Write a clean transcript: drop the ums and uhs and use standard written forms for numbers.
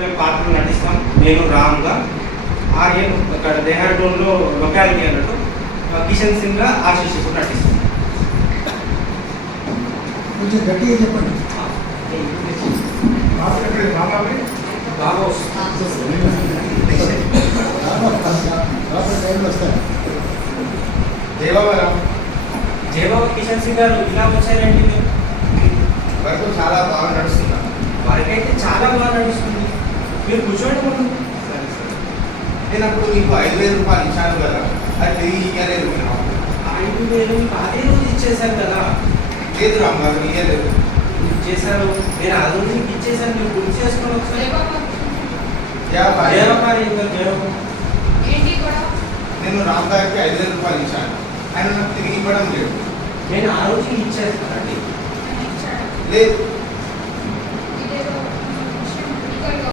మేము పాత్రలు నటిస్తాం. నేను రామ్గా, ఆర్యన్ ఇక్కడ దేహరాదూన్లో లొకాలిటీ అన్నట్టు, కిషన్ సింగ్గా ఆశీష్ కూడా నటిస్తాం. కొంచెం గట్టిగా చెప్పండి. జయబాబు కిషన్ సింగ్ గారు ఇలా వచ్చారండి. వరకు చాలా బాగా నడుస్తున్నారు. వారికి అయితే చాలా బాగా నడుస్తుంది. మీరు కూర్చోండి మనం. నేను అప్పుడు నీకు 5,000 రూపాయలు ఇచ్చాను కదా, అది తిరిగి ఇవ్వలేదు. 5,000 మీకు అదే రోజు ఇచ్చేసారు కదా. లేదు రామ్ గారు, ఇవ్వలేదు. ఇచ్చేసారు. నేను ఆ రోజు మీకు ఇచ్చేసాను. మీరు గుర్తు చేసుకొని ఒకసారి. నేను రామ్ గారికి 5,000 రూపాయలు ఇచ్చాను, ఆయన నాకు తిరిగి ఇవ్వడం లేదు. నేను ఆ రోజు ఇచ్చేస్తానండి. లేదు